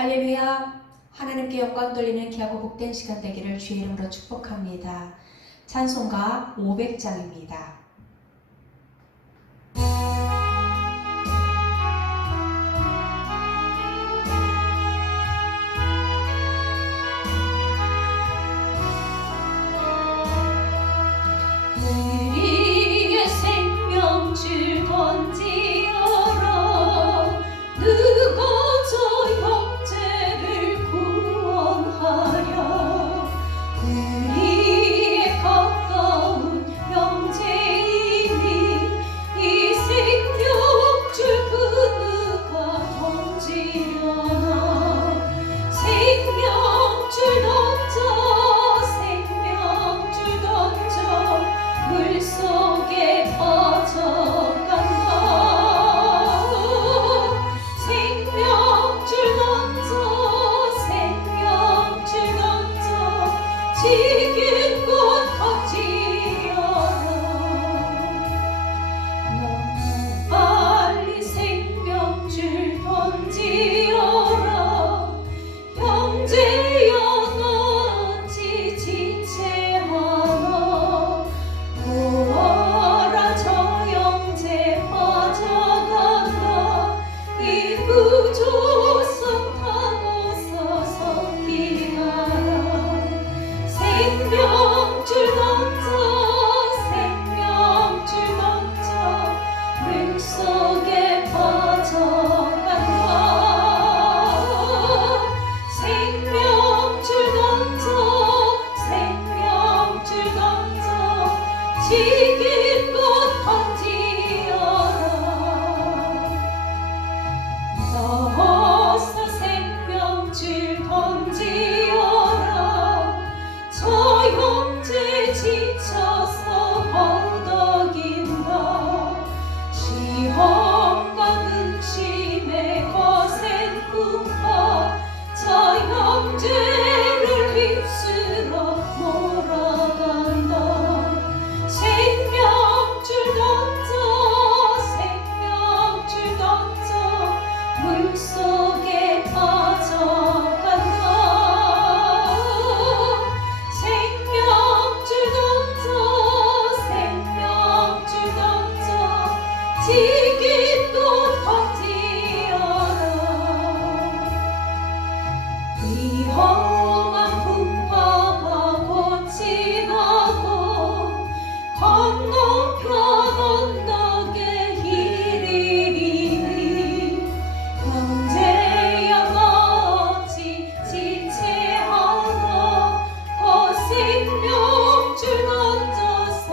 할렐루야. 하나님께 영광 돌리는 귀하고 복된 시간 되기를 주의 이름으로 축복합니다. 찬송가 500장입니다. 우리의 생명줄 던지어라. 누가 저 형제를 구원하랴. 우리의 가까운 형제이니 이 생명줄 그 누가 던지려나. 생명줄 던져, 생명줄 던져, 물속에 빠져간다. 생명줄 던져, 생명줄 던져, 지긴 곳 던지려라. 너무 빨리 생명줄 던지어라. 형제여 어찌 지체하나. 보아라 저 형제 빠져간다. 이 구조성 타고서 섞이나라. 생명줄 던져, 생명줄 던져, 물속에 빠져간다. 생명줄 던져, 생명줄 던져, 지긴 곳 던지어라. 어서 생명줄 던지어라. 저 형제 지쳐서 허덕인다. 시험과 근심에 거센 꿈과 저 형제를 휩쓸어 몰아간다. 생명줄 던져, 생명줄 던져, 물속에 빠져간다. 생명줄 던져, 생명줄 던져, 지긴 곳 던지어라. 위험한 풍파가 곧 지나고 건너편 언덕에 이르리니 형제여 어찌 지체하나. 그 생명줄 던져서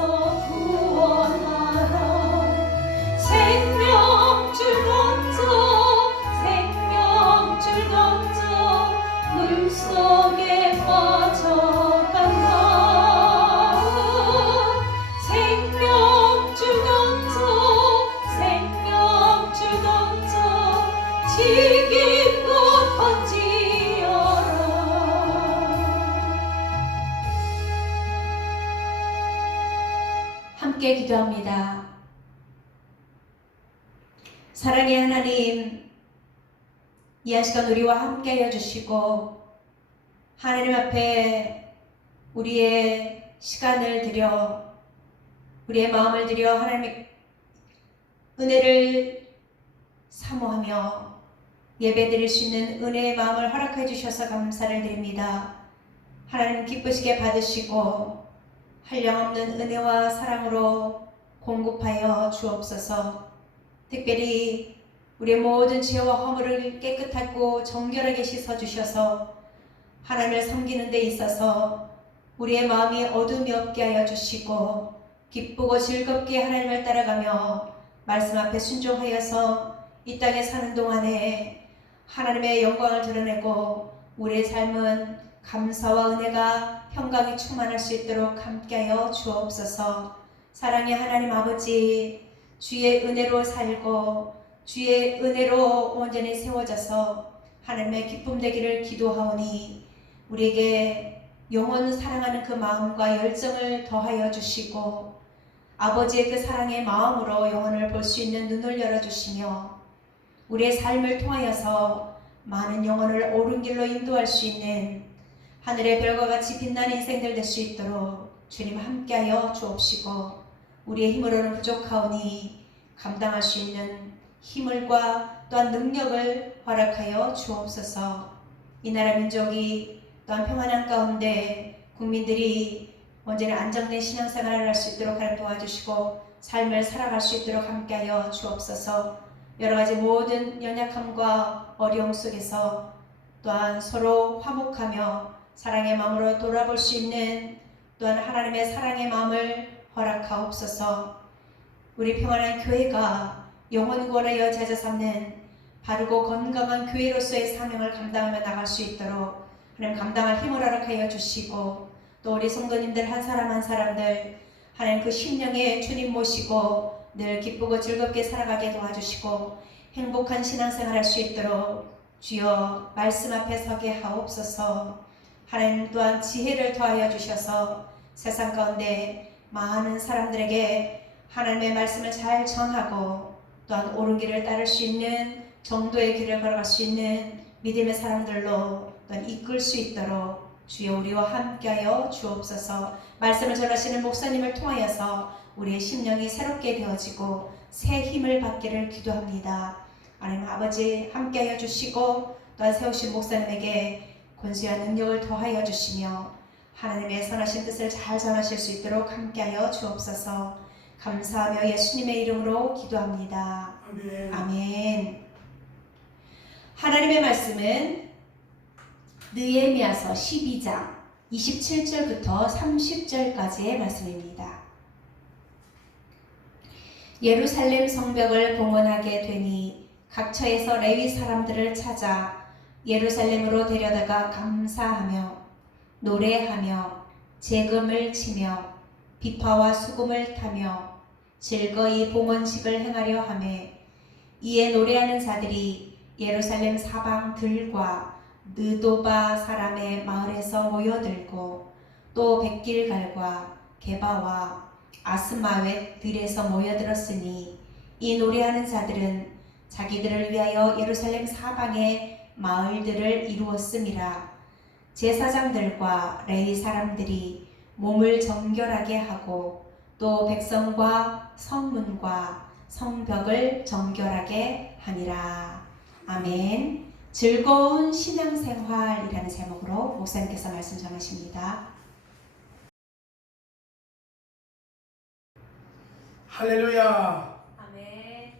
구원하라. 생명줄 던져, 생명줄 던져, 물속에 빠져간다. 생명줄 던져, 생명줄 던져, 지긴 곳 던지어라. 함께 기도합니다. 사랑의 하나님, 이 한 시간 우리와 함께 하여 주시고 하나님 앞에 우리의 시간을 드려, 우리의 마음을 드려 하나님의 은혜를 사모하며 예배드릴 수 있는 은혜의 마음을 허락해 주셔서 감사를 드립니다. 하나님 기쁘시게 받으시고 한량없는 은혜와 사랑으로 공급하여 주옵소서. 특별히 우리의 모든 죄와 허물을 깨끗하고 정결하게 씻어주셔서 하나님을 섬기는 데 있어서 우리의 마음이 어둠이 없게 하여 주시고 기쁘고 즐겁게 하나님을 따라가며 말씀 앞에 순종하여서 이 땅에 사는 동안에 하나님의 영광을 드러내고 우리의 삶은 감사와 은혜가 평강이 충만할 수 있도록 함께하여 주옵소서. 사랑의 하나님 아버지, 주의 은혜로 살고 주의 은혜로 온전히 세워져서 하나님의 기쁨 되기를 기도하오니 우리에게 영원 사랑하는 그 마음과 열정을 더하여 주시고 아버지의 그 사랑의 마음으로 영혼을 볼 수 있는 눈을 열어주시며 우리의 삶을 통하여서 많은 영혼을 옳은 길로 인도할 수 있는 하늘의 별과 같이 빛나는 인생들 될 수 있도록 주님 함께하여 주옵시고, 우리의 힘으로는 부족하오니 감당할 수 있는 힘을과 또한 능력을 허락하여 주옵소서. 이 나라 민족이 또한 평안한 가운데 국민들이 언제나 안정된 신앙생활을 할 수 있도록 하나님 도와주시고 삶을 살아갈 수 있도록 함께하여 주옵소서. 여러가지 모든 연약함과 어려움 속에서 또한 서로 화목하며 사랑의 마음으로 돌아볼 수 있는 또한 하나님의 사랑의 마음을 허락하옵소서. 우리 평안한 교회가 영혼 구원하여 제자 삼는 바르고 건강한 교회로서의 사명을 감당하며 나갈 수 있도록 하나님 감당할 힘을 허락하여 주시고, 또 우리 성도님들 한 사람 한 사람들 하나님 그 심령에 주님 모시고 늘 기쁘고 즐겁게 살아가게 도와주시고 행복한 신앙생활 할 수 있도록 주여 말씀 앞에 서게 하옵소서. 하나님 또한 지혜를 더하여 주셔서 세상 가운데 많은 사람들에게 하나님의 말씀을 잘 전하고 또한 옳은 길을 따를 수 있는 정도의 길을 걸어갈 수 있는 믿음의 사람들로 또한 이끌 수 있도록 주여 우리와 함께하여 주옵소서. 말씀을 전하시는 목사님을 통하여서 우리의 심령이 새롭게 되어지고 새 힘을 받기를 기도합니다. 하나님 아버지 함께하여 주시고 또한 세우신 목사님에게 권세와 능력을 더하여 주시며 하나님의 선하신 뜻을 잘 전하실 수 있도록 함께하여 주옵소서. 감사하며 예수님의 이름으로 기도합니다. 아멘. 아멘. 하나님의 말씀은 느헤미야서 12장 27절부터 30절까지의 말씀입니다. 예루살렘 성벽을 봉헌하게 되니 각처에서 레위 사람들을 찾아 예루살렘으로 데려다가 감사하며 노래하며 재금을 치며 비파와 수금을 타며 즐거이 봉헌식을 행하려 하매, 이에 노래하는 자들이 예루살렘 사방들과 느도바 사람의 마을에서 모여들고 또 백길갈과 게바와 아스마웻 들에서 모여들었으니, 이 노래하는 자들은 자기들을 위하여 예루살렘 사방의 마을들을 이루었음이라. 제사장들과 레위 사람들이 몸을 정결하게 하고 또 백성과 성문과 성벽을 정결하게 하니라. 아멘. 즐거운 신앙생활이라는 제목으로 목사님께서 말씀 전하십니다. 할렐루야. 아멘.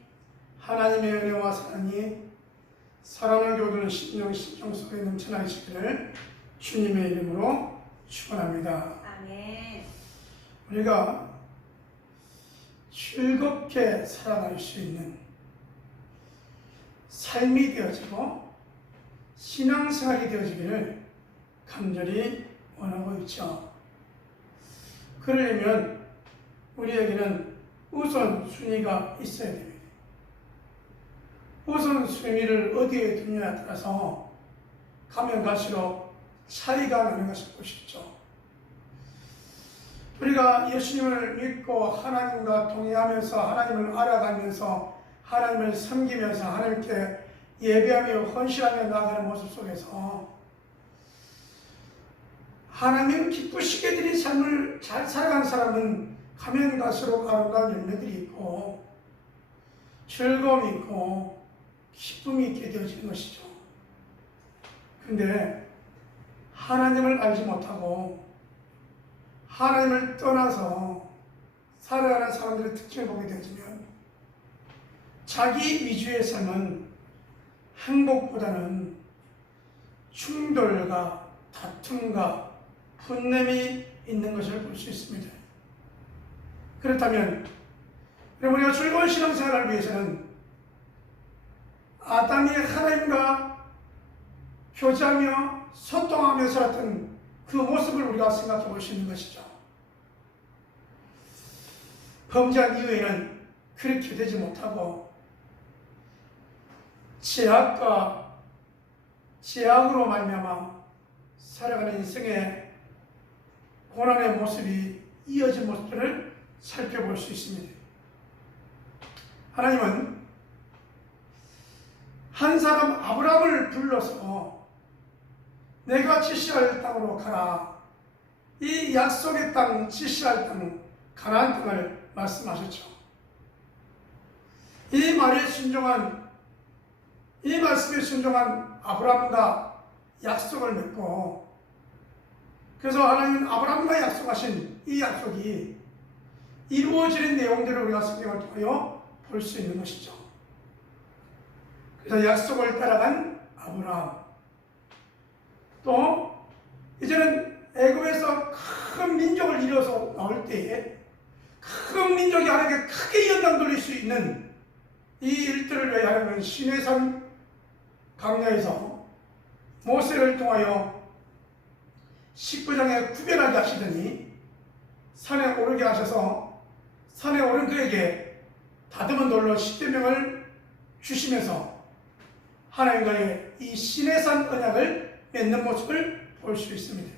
하나님의 은혜와 사랑이 사랑하는 교우들 심령 속에 넘쳐나시기를 주님의 이름으로 축원합니다. 아멘. 우리가 즐겁게 살아갈 수 있는 삶이 되어지고 신앙생활이 되어지기를 간절히 원하고 있죠. 그러려면 우리에게는 우선순위가 있어야 됩니다. 우선순위를 어디에 두느냐에 따라서 가면 갈수록 차이가 나는 것을 볼 수 있죠. 우리가 예수님을 믿고 하나님과 동의하면서 하나님을 알아가면서 하나님을 섬기면서 하나님께 예배하며 헌신하며 나아가는 모습 속에서 하나님 기쁘시게 드린 삶을 잘 살아가는 사람은 가면 갈수록 아름다운 열매들이 있고 즐거움이 있고 기쁨이 있게 되어지는 것이죠. 근데 하나님을 알지 못하고 하나님을 떠나서 살아가는 사람들의 특징을 보게 되어지면 자기 위주의 삶은 행복보다는 충돌과 다툼과 분냄이 있는 것을 볼 수 있습니다. 그렇다면 우리가 즐거운 신앙생활을 위해서는 아담이 하나님과 교제하며 소통하며 살았던 그 모습을 우리가 생각해 볼 수 있는 것이죠. 범죄한 이후에는 그렇게 되지 못하고 제약으로 말미암아 살아가는 인생의 고난의 모습이 이어진 모습들을 살펴볼 수 있습니다. 하나님은 한 사람 아브라함을 불러서 내가 지시할 땅으로 가라. 이 약속의 땅, 지시할 땅, 가나안 땅을 말씀하셨죠. 이 말에 순종한, 이 말씀에 순종한 아브라함과 약속을 맺고, 그래서 하나님은 아브라함과 약속하신 이 약속이 이루어지는 내용들을 우리가 성경을 통하여 볼 수 있는 것이죠. 그래서 약속을 따라간 아브라함, 또 이제는 애굽에서 큰 민족을 이뤄서 나올 때에 큰 민족이 하나님께 크게 영광 돌릴 수 있는 이 일들을 위해 하나님은 시내산 강야에서 모세를 통하여 19장에 구별하게 하시더니 산에 오르게 하셔서 산에 오른 그에게 다듬은 돌로 십계명을 주시면서 하나님과의 이 시내산 언약을 맺는 모습을 볼 수 있습니다.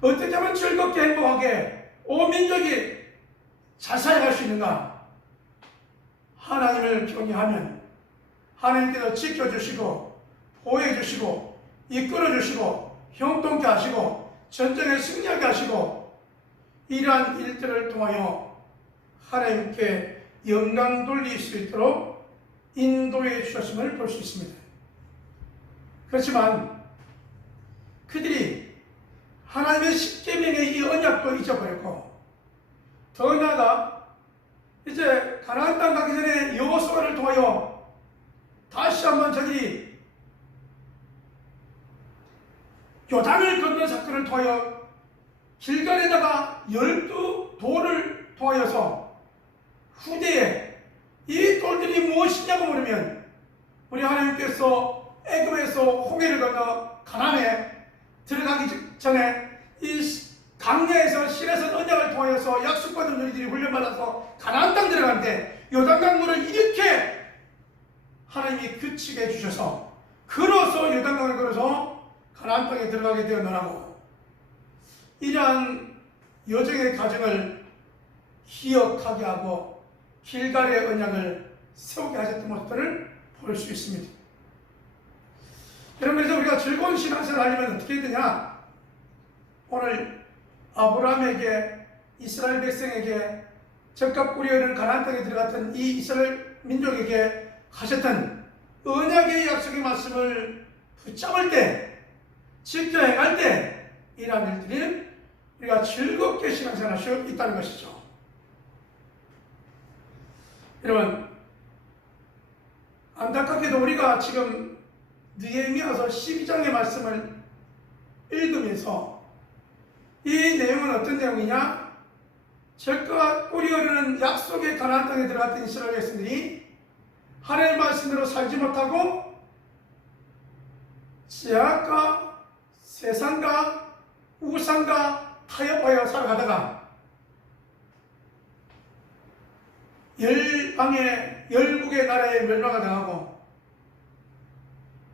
어떻게 하면 즐겁게 행복하게 온 민족이 잘 살아갈 수 있는가? 하나님을 경외하면 하나님께서 지켜주시고 보호해주시고 이끌어주시고 형통케 하시고 전쟁에 승리하게 하시고 이러한 일들을 통하여 하나님께 영광 돌릴 수 있도록 인도해 주셨음을 볼 수 있습니다. 그렇지만 그들이 하나님의 십계명의 이 언약도 잊어버렸고, 더 나아가 이제 가나안 땅 가기 전에 여호수아를 통하여 다시 한번 저들이 요단을 건넌 사건을 통하여 길갈에다가 12돌을 통하여서 후대에 이 돌들이 무엇이냐고 물으면 우리 하나님께서 애굽에서 홍해를 건너 가나안에 들어가기 전에 이 강야에서 시내산 언약을 통하여서 약속받은 너희들이 훈련받아서 가나안 땅 들어가는데 요단강물을 이렇게 하나님이 규칙해 주셔서 걸어서 요단강을 걸어서 가나안 땅에 들어가게 되었노라고, 이러한 여정의 과정을 기억하게 하고 길갈의 언약을 세우게 하셨던 모습들을 볼 수 있습니다. 여러분, 그래서 우리가 즐거운 신앙생활을 하려면 어떻게 해야 되냐? 오늘 아브라함에게, 이스라엘 백성에게, 적합 우리는 가나안 땅에 들어갔던 이 이스라엘 민족에게 하셨던 언약의 약속의 말씀을 붙잡을 때, 지켜 행할 때 이러한 일들이 우리가 즐겁게 신앙생활할 수 있다는 것이죠. 여러분, 안타깝게도 우리가 지금 느헤미야서 12장의 말씀을 읽으면서 이 내용은 어떤 내용이냐? 적과 꿀이 흐르는 약속의 가나안 땅에 들어갔던 이스라엘 백성들이 하나님의 말씀대로 살지 못하고 제약과 세상과 우상과 타협하여 살아가다가 열국의 나라에 멸망을 당하고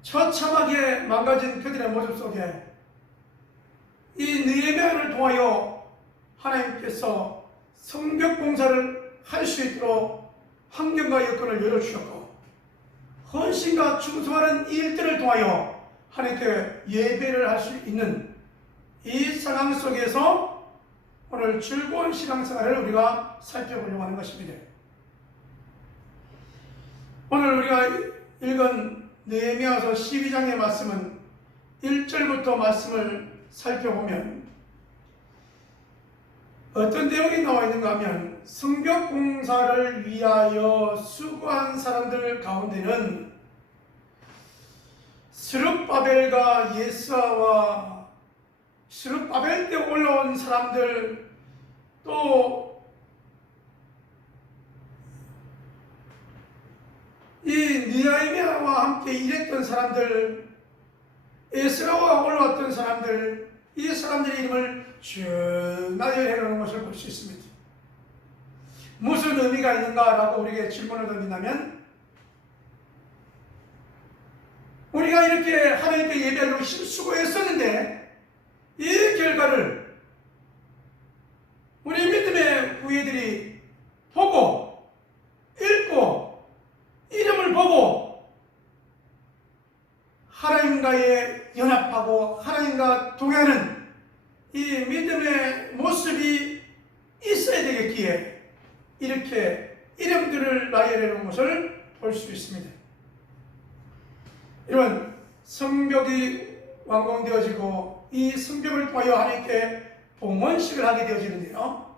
처참하게 망가진 그들의 모습 속에 이 느헤미야를 통하여 하나님께서 성벽 공사를 할 수 있도록 환경과 여건을 열어주셨고, 헌신과 충성하는 이 일들을 통하여 하나님께 예배를 할 수 있는 이 상황 속에서 오늘 즐거운 신앙생활을 우리가 살펴보려고 하는 것입니다. 오늘 우리가 읽은 느헤미야서 12장의 말씀은 1절부터 말씀을 살펴보면 어떤 내용이 나와 있는가 하면, 성벽 공사를 위하여 수고한 사람들 가운데는 스룹바벨과 예스아와 스룹바벨 때 올라온 사람들, 또 이 느헤미야와 함께 일했던 사람들, 에스라와 올라왔던 사람들, 이 사람들의 이름을 쭉 나열해 놓은 것을 볼 수 있습니다. 무슨 의미가 있는가라고 우리에게 질문을 던진다면, 우리가 이렇게 하나님께 예배하려고 힘쓰고했었는데 이 결과를 우리 믿음의 후예들이 보고 읽고 이름을 보고 하나님과의 연합하고 하나님과 동행하는 이 믿음의 모습이 있어야 되겠기에 이렇게 이름들을 나열해 놓은 것을 볼 수 있습니다. 이런 성벽이 완공되어지고 이 성벽을 통하여 하나님께 봉헌식을 하게 되어지는데요.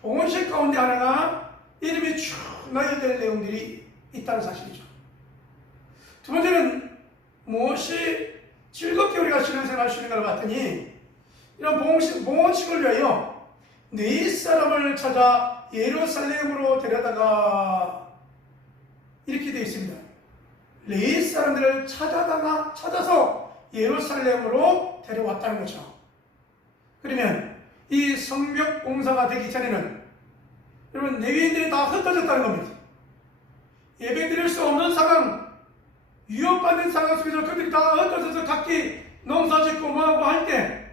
봉헌식 가운데 하나가 이름이 쭉 나열될 내용들이 있다는 사실이죠. 두 번째는 무엇이 즐겁게 우리가 신앙생활 할 수 있는 걸 봤더니 이런 봉헌식을 위하여 네 사람을 찾아 예루살렘으로 데려다가 이렇게 되어 있습니다. 네 사람들을 찾아서 예루살렘으로 데려왔다는 거죠. 그러면 이 성벽 공사가 되기 전에는 여러분 레위인들이 다 흩어졌다는 겁니다. 예배 드릴 수 없는 상황, 위협받는 상황 속에서 그들이 다 흩어져서 각기 농사짓고 뭐하고 할 때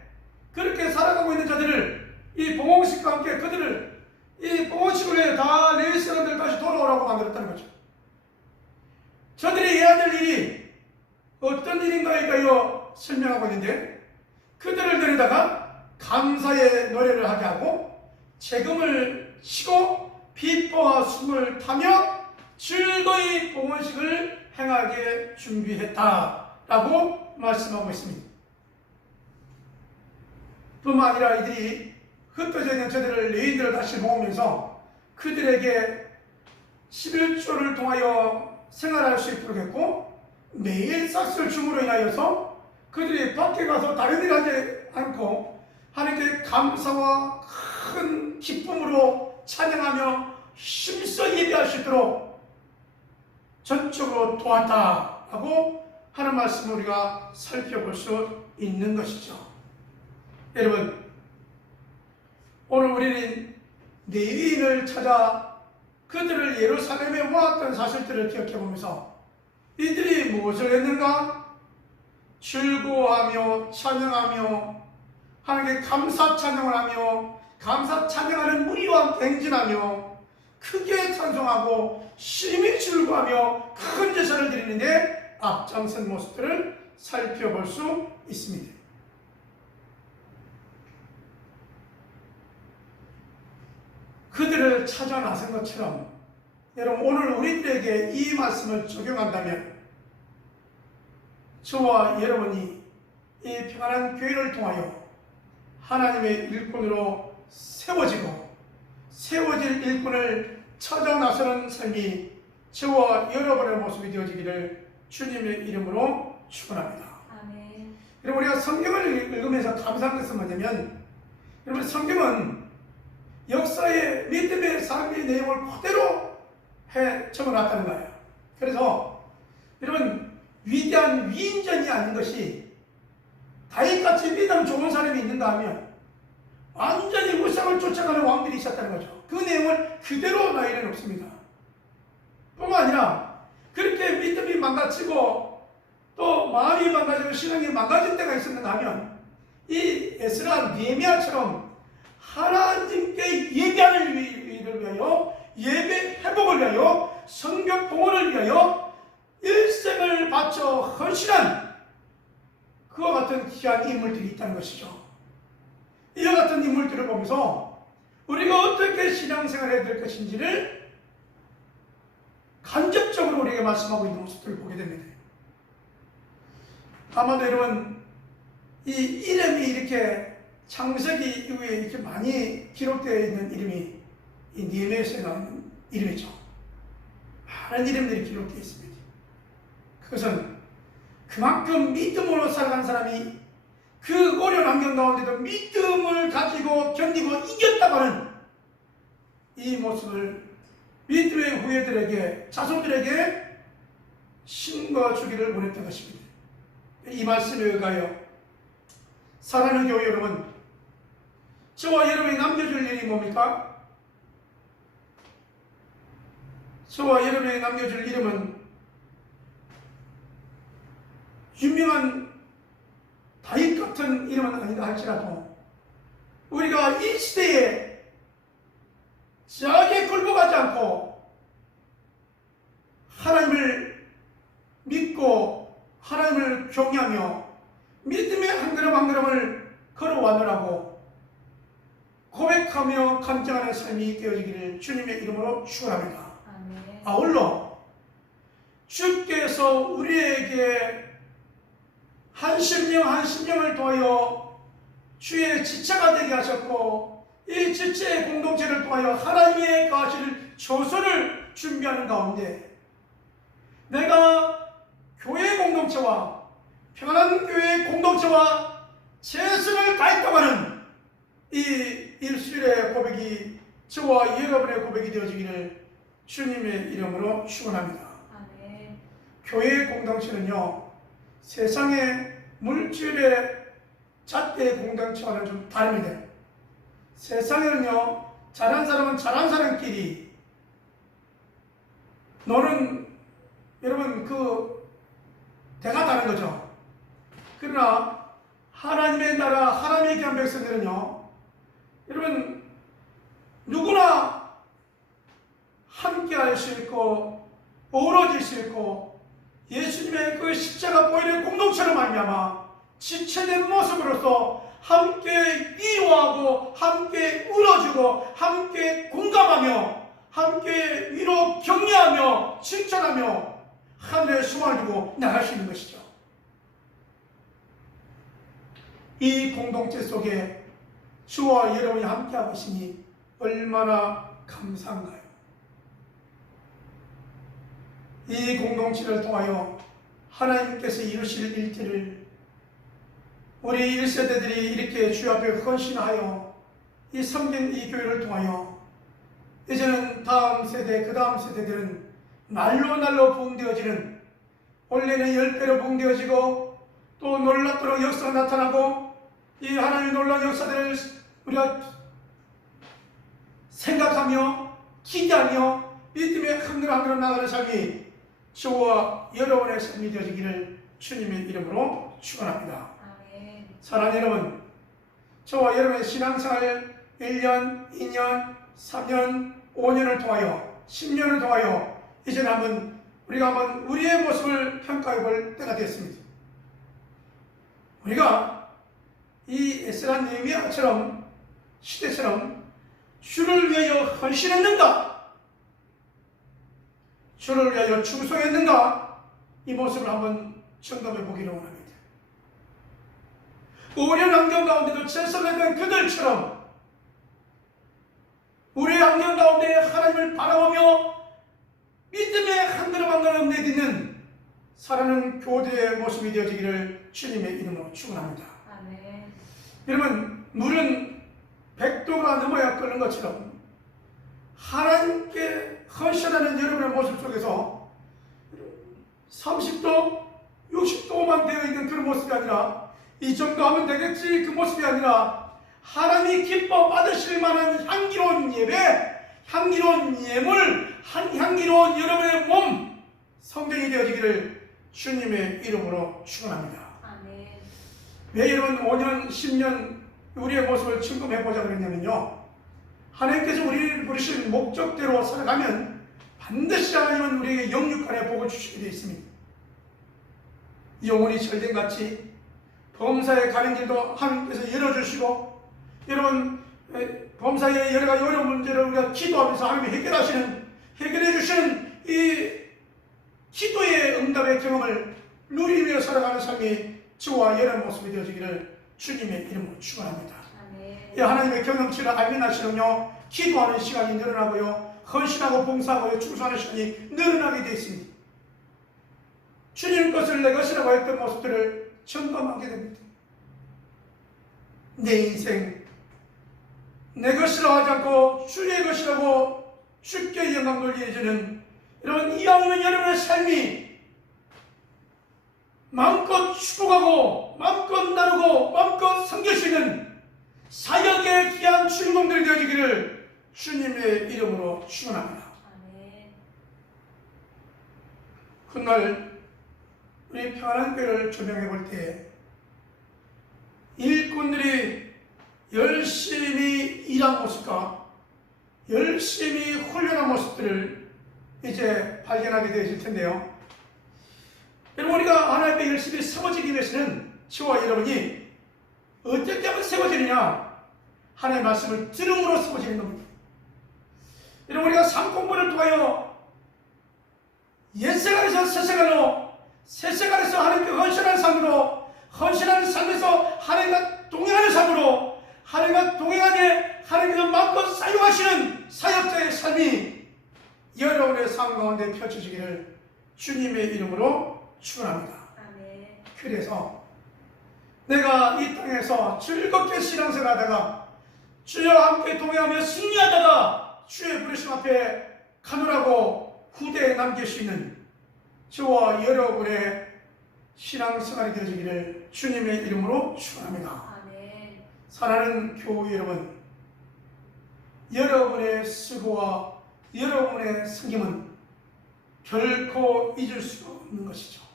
그렇게 살아가고 있는 자들을 이 봉헌식과 함께 그들을 이 봉헌식을 해 다 레위 사람들 다시 돌아오라고 만들었다는 거죠. 저들이 해야 될 일이 어떤 일인가에 설명하고 있는데 그들을 데려다가 감사의 노래를 하게 하고 재금을 치고 비포와 숨을 타며 즐거이 봉헌식을 행하게 준비했다라고 말씀하고 있습니다. 뿐만 아니라 이들이 흩어져 있는 저들을 레위인들을 다시 모으면서 그들에게 11조를 통하여 생활할 수 있도록 했고 매일 싹쓸 줌으로 인하여서 그들이 밖에 가서 다른 일 하지 않고 하나님께 감사와 큰 기쁨으로 찬양하며 힘써 예배할 수 있도록 전적으로 도왔다라고 하는 말씀을 우리가 살펴볼 수 있는 것이죠. 여러분, 오늘 우리는 레위인을 찾아 그들을 예루살렘에 모았던 사실들을 기억해 보면서 이들이 무엇을 했는가? 즐거워하며 찬양하며 하나님께 감사 찬양을 하며 감사 찬양하는 무리와 함께 행진하며 크게 찬송하고 심히 즐거워하며 큰 제사를 드리는데 앞장선 모습들을 살펴볼 수 있습니다. 그들을 찾아 나선 것처럼 여러분 오늘 우리들에게 이 말씀을 적용한다면 저와 여러분이 이 평안한 교회를 통하여 하나님의 일꾼으로 세워질 일꾼을 찾아 나서는 삶이 저와 여러분의 모습이 되어지기를 주님의 이름으로 축원합니다. 아멘. 여러분 우리가 성경을 읽으면서 감사한 것은 뭐냐면 여러분 성경은 역사의 믿음의 삶의 내용을 그대로 적어놨다는 거예요. 그래서 여러분 위대한 위인전이 아닌 것이 다윗같이 믿음 좋은 사람이 있는가 하면 완전히 우상을 쫓아가는 왕들이 있었다는 거죠. 그 내용을 그대로 나열해 놓습니다. 뿐만 아니라 그렇게 믿음이 망가지고 또 마음이 망가지고 신앙이 망가진 때가 있었는가 하면 이 에스라 느헤미야처럼 하나님께 예배하는 일을 위하여 예배 회복을 위하여 성벽 봉헌을 위하여 일생을 바쳐 헌신한 그와 같은 귀한 인물들이 있다는 것이죠. 이와 같은 인물들을 보면서 우리가 어떻게 신앙생활을 해야 될 것인지를 간접적으로 우리에게 말씀하고 있는 모습들을 보게 됩니다. 아마도 여러분 이 이름이 이렇게 창세기 이후에 이렇게 많이 기록되어 있는 이름이 이 느헤미야서에 나오는 이름이죠. 많은 이름들이 기록되어 있습니다. 그것은 그만큼 믿음으로 살아간 사람이 그 어려운 환경 가운데도 믿음을 가지고 견디고 이겼다고 하는 이 모습을 믿음의 후예들에게 자손들에게 신과 주기를 원했던 것입니다. 이 말씀에 의하여 사랑하는 교회 여러분, 저와 여러분이 남겨줄 일이 뭡니까? 저와 여러분이 남겨줄 이름은 유명한 다윗 같은 이름은 아니다 할지라도 우리가 이 시대에 짝에 굴복하지 않고 하나님을 믿고 하나님을 경외하며 믿음의 한 걸음 한 걸음을 걸어왔느라고 고백하며 감정하는 삶이 되어지기를 주님의 이름으로 축원합니다. 아멘. 아울러 주께서 우리에게 한 심령 한 심령을 통하여 주의 지체가 되게 하셨고, 이 지체의 공동체를 통하여 하나님의 거하실 조서를 준비하는 가운데 내가 교회 공동체와 평안한 교회 공동체와 최선을 다했다가는 이 일수일의 고백이 저와 여러분의 고백이 되어지기를 주님의 이름으로 축원합니다. 아멘. 교회 공동체는요, 세상의 물질의 잣대 공동체와는 좀 다릅니다. 세상에는요, 잘한 사람은 잘한 사람끼리 노는, 여러분 그 대가 다른 거죠. 그러나 하나님의 나라, 하나님의 귀한 백성들은요, 여러분 누구나 함께 할 수 있고 어우러질 수 있고 예수님의 그 십자가 보혈의 공동체로 말미암아 지체된 모습으로서 함께 위로하고 함께 울어주고 함께 공감하며 함께 위로 격려하며 칭찬하며 하늘의 소망을 두고 나갈 수 있는 것이죠. 이 공동체 속에 주와 여러분이 함께하고 있으니 얼마나 감사한가요? 이 공동체를 통하여 하나님께서 이루실 일들을 우리 1세대들이 이렇게 주 앞에 헌신하여 이 섬긴 이 교회를 통하여 이제는 다음 세대, 그 다음 세대들은 날로 부흥되어지는, 원래는 10배로 부흥되어지고 또 놀랍도록 역사가 나타나고 이 하나님의 놀라운 역사들을 우리가 생각하며 기대하며 믿음의 한 걸음 한 걸음 나가는 삶이 저와 여러분의 삶이 되어지기를 주님의 이름으로 축원합니다. 아멘. 사랑하는 여러분, 저와 여러분의 신앙생활 1년, 2년, 3년, 5년을 통하여 10년을 통하여 이제는 우리가 한번 우리의 모습을 평가해 볼 때가 되었습니다. 우리가 이 에스라 느헤미야처럼 시대처럼 주를 위하여 헌신했는가? 주를 위하여 충성했는가? 이 모습을 한번 점검해 보기를 원합니다. 어려운 환경 가운데도 최선을 그들처럼 우리의 환경 가운데 하나님을 바라보며 믿음의 한 걸음 한 걸음 내딛는 살아가는 교대의 모습이 되어지기를 주님의 이름으로 축원합니다. 아멘. 여러분, 물은 100도가 넘어야 끓는 것처럼 하나님께 헌신하는 여러분의 모습 속에서 30도, 60도만 되어 있는 그런 모습이 아니라 이 정도 하면 되겠지 그 모습이 아니라 하나님이 기뻐 받으실 만한 향기로운 예배, 향기로운 예물, 향기로운 여러분의 몸, 성전이 되어지기를 주님의 이름으로 축원합니다. 아멘. 왜 여러분 5년, 10년 우리의 모습을 점검해보자 그랬냐면요, 하나님께서 우리를 부르신 목적대로 살아가면 반드시 하나님은 우리에게 영육간의 복을 주시게 되어 있습니다. 영혼이 절된같이 범사에 가는 길도 하나님께서 열어주시고, 여러분 범사의 여러 가지 어려운 문제를 우리가 기도하면서 하나님이 해결해 주시는 이 기도의 응답의 경험을 누리며 살아가는 삶이 저와 여러분 모습이 되어지기를 주님의 이름으로 축원합니다. 아멘. 이 하나님의 경험치를 알면 할수록요, 기도하는 시간이 늘어나고요, 헌신하고 봉사하고 충성하는 시간이 늘어나게 되어 있습니다. 주님 것을 내 것이라고 했던 모습들을 점검하게 됩니다. 내 인생 내 것이라고 하지 않고 주의 것이라고 주께 영광 돌려주는 이런 이왕이면 여러분의 삶이 마음껏 축복하고 마음껏 나누고 마음껏 섬길 수 있는 사역의 귀한 주인공들이 되어지기를 주님의 이름으로 축원합니다. 아멘. 훗날 우리 평안한 교회를 조명해 볼 때 일꾼들이 열심히 일한 모습과 열심히 훈련한 모습들을 이제 발견하게 되실 텐데요. 여러분, 우리가 하나님 앞에 열심히 세워지기 위해서는 저와 여러분이 어떻게 하면 세워지느냐? 하나님의 말씀을 들음으로 세워지는 겁니다. 여러분, 우리가 삶 공부를 통하여 옛생활에서 새생활로, 새생활에서 하나님께 헌신하는 삶으로, 헌신하는 삶에서 하나님과 동행하는 삶으로, 하나님과 동행하게 하나님께서 마음껏 사용하시는 사역자의 삶이 여러분의 삶 가운데 펼쳐지기를 주님의 이름으로 축원합니다. 아멘. 그래서 내가 이 땅에서 즐겁게 신앙생활하다가 주와 함께 동행하며 승리하다가 주의 부르심 앞에 가노라고 후대에 남길 수 있는 저와 여러분의 신앙생활이 되어지기를 주님의 이름으로 축원합니다. 아멘. 사랑하는 교우 여러분, 여러분의 수고와 여러분의 섬김은 결코 잊을 수 없는 것이죠.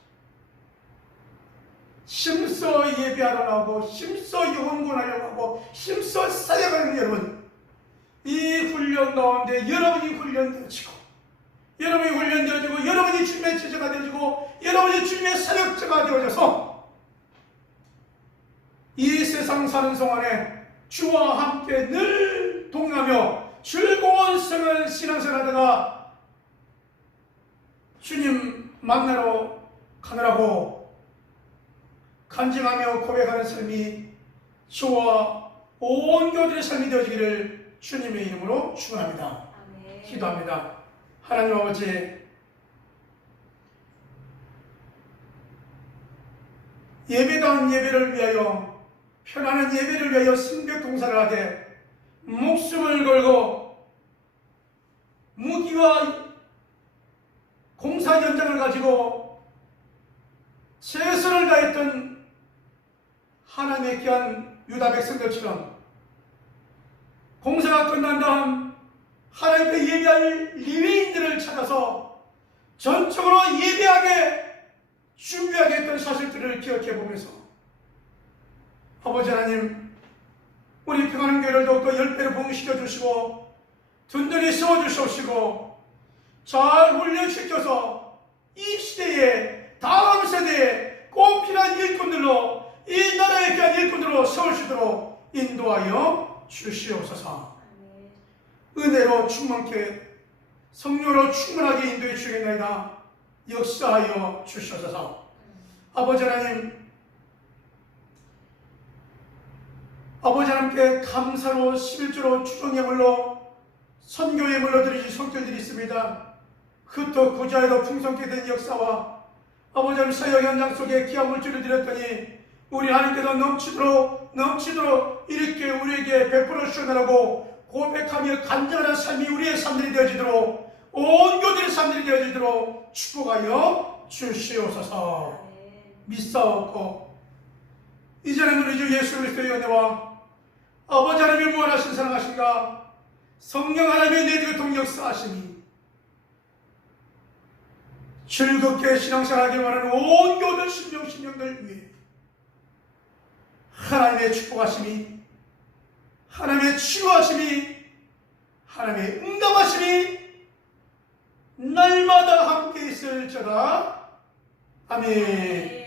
힘써 예배하러 나오고 힘써 영원하려고 하고 힘써 사역하는 여러분, 이 훈련 가운데 여러분이 훈련되어지고 여러분이 훈련되어지고 여러분이 주님의 제자가 되어지고 여러분이 주님의 사역자가 되어져서 이 세상 사는 동안에 주와 함께 늘 동행하며 즐거운 생을 신앙생활하다가 주님 만나러 가느라고 간증하며 고백하는 삶이 저와 온 교들의 삶이 되어지기를 주님의 이름으로 축원합니다. 아멘. 기도합니다. 하나님 아버지, 예배다운 예배를 위하여, 편안한 예배를 위하여 승벽 공사를 하되 목숨을 걸고 무기와 공사 현장을 가지고 최선을 다했던 하나님의 귀한 유다 백성들처럼 공사가 끝난 다음 하나님께 예배할 리위인들을 찾아서 전적으로 예배하게 준비하게 했던 사실들을 기억해 보면서 아버지 하나님, 우리 평안한 교회를 더욱더 10배로 부흥시켜 주시고 든든히 세워주시옵시고 잘 훈련시켜서 이 시대에, 다음 세대에 꼭 필요한 일꾼들로, 이 나라의 귀한 일꾼들로 세울 수 있도록 인도하여 주시옵소서. 은혜로 충만케 성령으로 충만하게 인도해 주시겠나이다. 역사하여 주시옵소서. 아버지 하나님, 아버지 하나님께 감사로 11조로 추종예물로 선교예물로 드리신 성결들이 있습니다. 흩어 구자에도 풍성케 된 역사와 아버지 하나님 사역 현장 속에 귀한 물질을 드렸더니 우리 하나님께서 넘치도록 이렇게 우리에게 베풀어 주시느라고 고백하며 간절한 삶이 우리의 삶들이 되어지도록 온 교들의 삶들이 되어지도록 축복하여 주시옵소서. 믿사옵고 이제는 우리 주 예수 그리스도의 은혜와 아버지 하나님의 무한하신 사랑하신가 성령 하나님의 내주교통 역사하심이 즐겁게 신앙생활하길 원하는 온 교들 신령들 위해 하나님의 축복하심이, 하나님의 치유하심이, 하나님의 응답하심이 날마다 함께 있을지어다. 아멘.